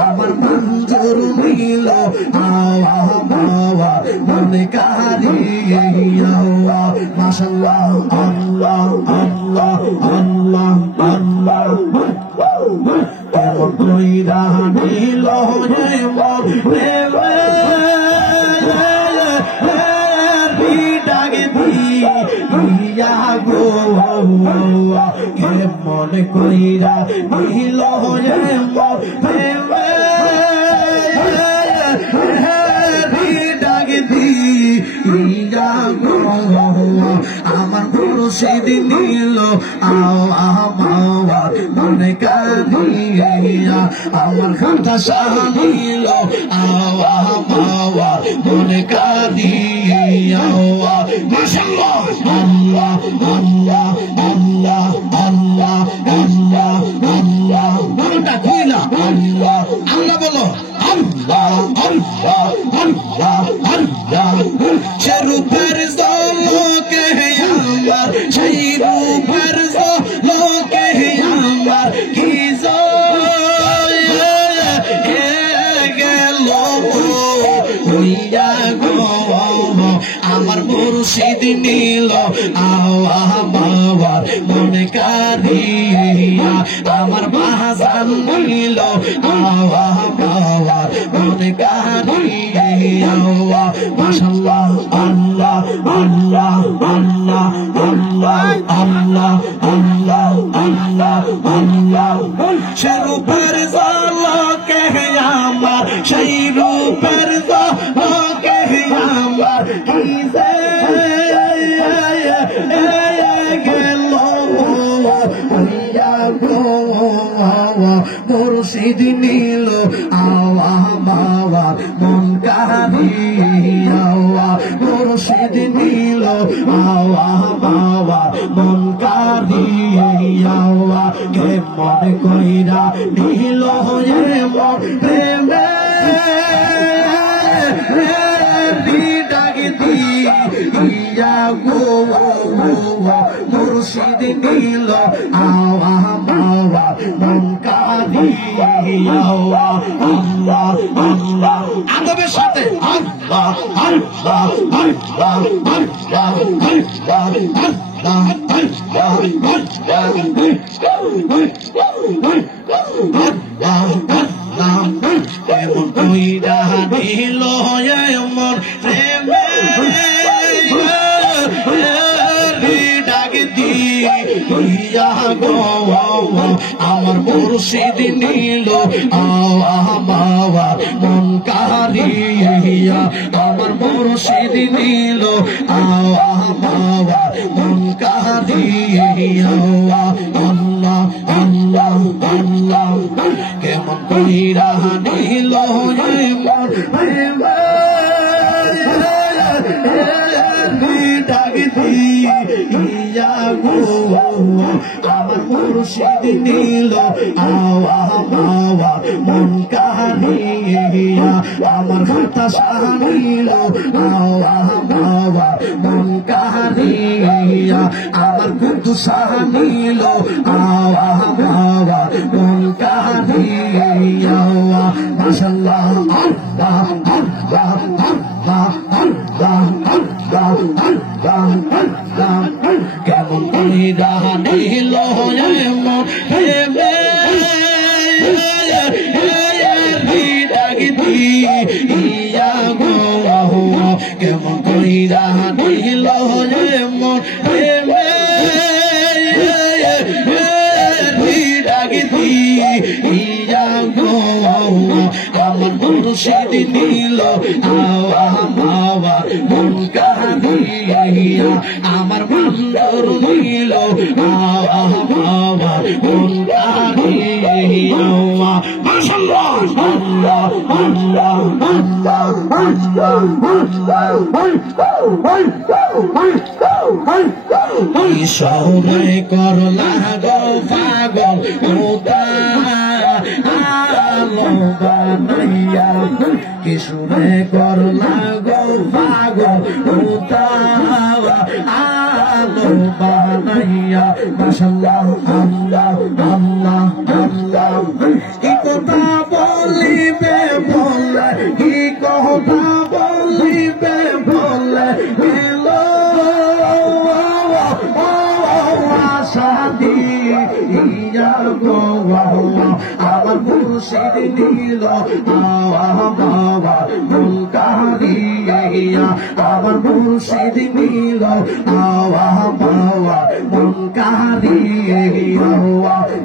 আমার মঞ্জুর নীল মনে কারিয়া মাশাআল্লাহ আল্লাহ আল্লাহ আল্লাহ আল্লাহ কেমন কইরা নীল মনে কইরা নীল আমার মুর্শিদ নীল আমার মনে কারিয়া আমার খাতা শাহ নীল আমার মনে কারিয়া মাশাআল্লাহ আল্লাহ আল্লাহ আল্লাহ আল্লাহ আল্লাহ আল্লাহ বলটা কইলা আল্লাহ আল্লাহ বলো আল্লাহ আল্লাহ আল্লাহ আল্লাহ শরূপের লোকে আমার সেই রূপের লোকে আমার কি গেল হইয়া গো আমার মুর্শিদ নীল আমার মনে কারিয়া আমার বাহাজান নীল আমার মনে কারিয়া মাশাআল্লাহ আল্লাহ আল্লাহ আল্লাহ আল্লাহ আল্লাহ আল্লাহ আল্লাহ আল্লাহ শরূপের লোকে আমার সেই রূপের লোকে আমার কি মুর্শিদ নীল আমার মন কারিয়া মুর্শিদ নীল আমার মন কারিয়া কে মনে কইরা নীল মন প্রেমে ইয়া গো মুর্শিদ নীল আমার মন কারিয়া আল্লাহ আল্লাহ আদবের সাথে আল্লাহ আল্লাহ আল্লাহ আল্লাহ আল্লাহ আল্লাহ এমন কইরা নীল এমন প্রেমে আমার মুর্শিদ নীল আমার মন কারিয়া আমার মুর্শিদ নীল আমার মন কারিয়া আল্লাহ আল্লাহ আল্লাহ কেমন কইরা নীল আমার মুর্শিদ নীল আমার মন কারিয়া আমার খাতা শাহ নীল আমার মন কারিয়া আমার কুদ্দুস শাহ নীল আমার মন কারিয়া মাশাআল্লাহ আল্লাহ আল্লাহ আল্লাহ আল্লাহ আল্লাহ আল্লাহ আল্লাহ কেমন কইরা নীল এমন প্রেমে ইয়া গো কেমন কইরা নীল এমন প্রেমে ইয়া গো আমার মুর্শিদ নীল আমার মন কাঁদিয়া আমার বান্দর নীল আমার মন কাঁদিয়া মাশাআল্লাহ আল্লাহ আল্লাহ আল্লাহ সময় করলা গো পাগল ওটা আলো বানাইয়া কিশোরে করলা গো পাগল ওটা আলো বানাইয়া মাশাআল্লাহ আল্লাহ আল্লাহ আল্লাহ কি কথা বলিবে বলে কি কথা বলিবে বলে এলো শাদি ইয়া গো আমার মুর্শিদ নীল বাবা মন কাঁদিয়া আমার মুর্শিদ নীল বাবা মন কাঁদিয়া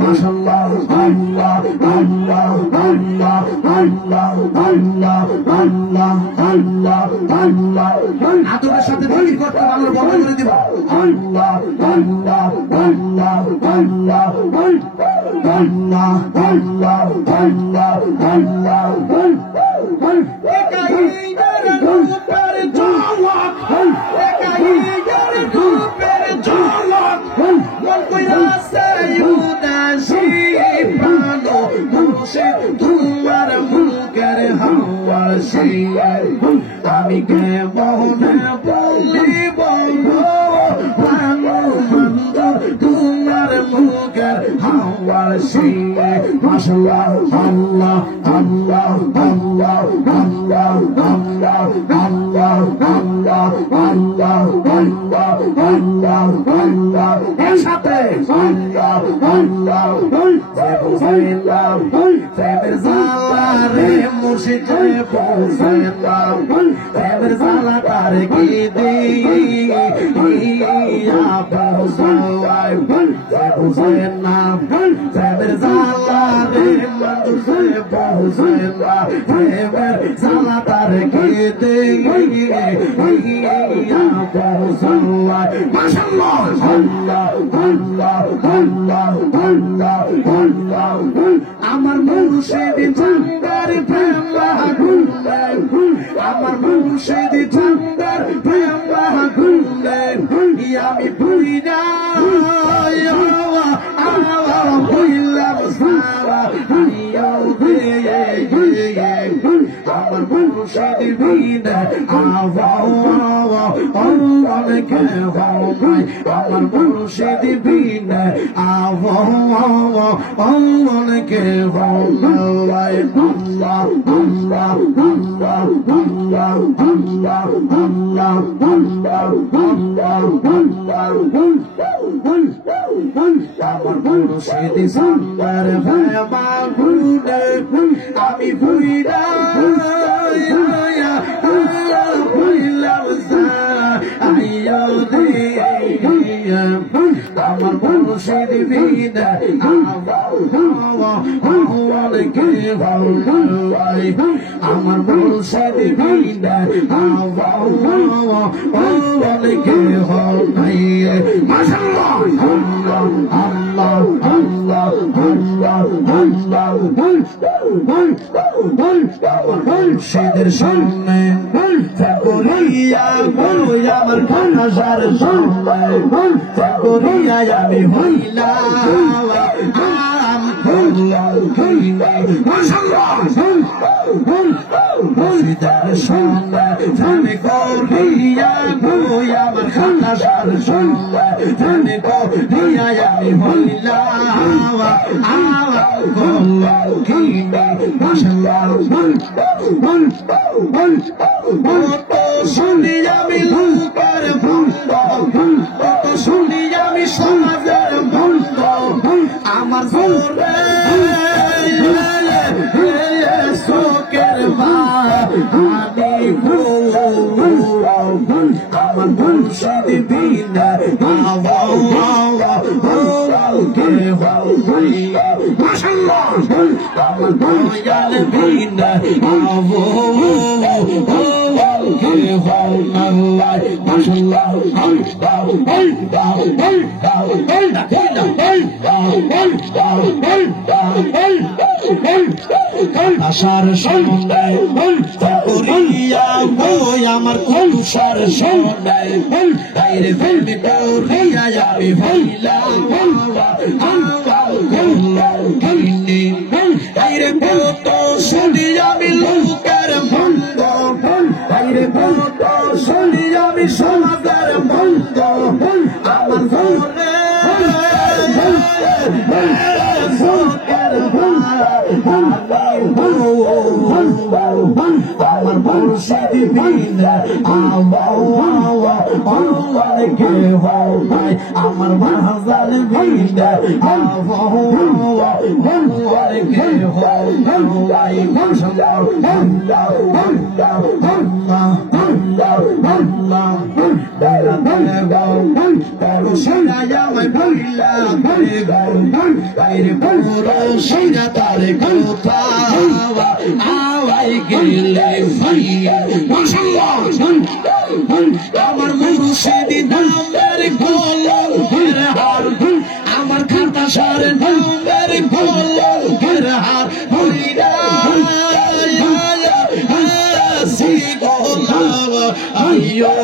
মাশাআল্লাহ আল্লাহ আল্লাহ আল্লাহ আল্লাহ আল্লাহ আল্লাহ আল্লাহ আল্লাহ আদরের সাথে জিকির করতে আল্লাহ বন্ধ করে দিবা আল্লাহ আল্লাহ আল্লাহ আল্লাহ আল্লাহ আল্লাহ আল্লাহ আল্লাহ একাইয়ের রূপের ঝলক একাইয়ের রূপের ঝলক মন কইরাছে উদাসী প্রাণ মুর্শিদ তোমার মুখের হাওয়াসী আমি কেমন বলিব তোমার মুখের হাওয়াসী মাশাআল্লাহ আল্লাহ আল্লাহ আল্লাহ আল্লাহ আল্লাহ আল্লাহ আল্লাহ আল্লাহ আল্লাহ আল্লাহ আল্লাহ একসাথে আল্লাহ আল্লাহ পৌঁছাইলাম প্রেমের জালারে মুর্শিদে পৌঁছাইলাম প্রেমের জালা তার কি দিয়া পৌঁছাই পৌঁছাইলাম প্রেমের জালারে মুর্শিদে পৌঁছাইলাম প্রেমের জালা তার কি দিয়া পৌঁছাই মাশাআল্লাহ আল্লাহ আল্লাহ আল্লাহ আল্লাহ আল্লাহ আমার মুর্শিদ চন্দার প্রেম লাগুলে আমার মুর্শিদ চন্দার প্রেম লাগুলে আমি বুইরা বুইলাম সারা আমার মুর্শিদ বিনা অনেকে হমায় আমার মুর্শিদ বিনা অনেকে হমায় আল্লাহ আল্লাহ আল্লাহ আল্লাহ আল্লাহ আল্লাহ আল্লাহ আল্লাহ আমার মুর্শিদ সুন্দর ভাবা গুনে আমি বুইরা আমার মুর্শিদ বিনা অনেকে ভাই আমার মুর্শিদ বিনা অনেকে ভাই মাশাআল্লাহ আল্লাহ আল্লাহ আল্লাহ আল্লাহ মুর্শিদের সামনে করিয়া করিয়া আমার খানাসার সামনে করিয়া আমি হইলাম মুর্শিদের সামনে আমি করিয়া করিয়া আমার খানাসার সামনে করিয়া আমি হইলাম শুনি আমি লোকের ভণ্ড শুনি আমি সমাজের ভণ্ড আমার শোকের ভানি আমার মুর্শিদ বিনা মাশাআল্লাহ আমার দয়াল বিনা আবো কে হও না মাশাআল্লাহ আশার সমন্বয় করিয়া বই আমার কুসার সমন্বয় আইরে ফেলবি করিয়া আমি হইলাম আইরে কত শুনি আমি লোকের বন্ধ আইরে কত শুনি আমি সমাজের বন্ধ আমার ঘরে আমার মুর্শিদ বিনা আল্লাহ কে হও ভাই আমার মাহজাল বিনা আল্লাহ কে হও ভাই আমার মুর্শিদ নামের গোলাম হার আমার খাতা সার নামের গোলাম হার হইরা সি গোলাম আইয়ো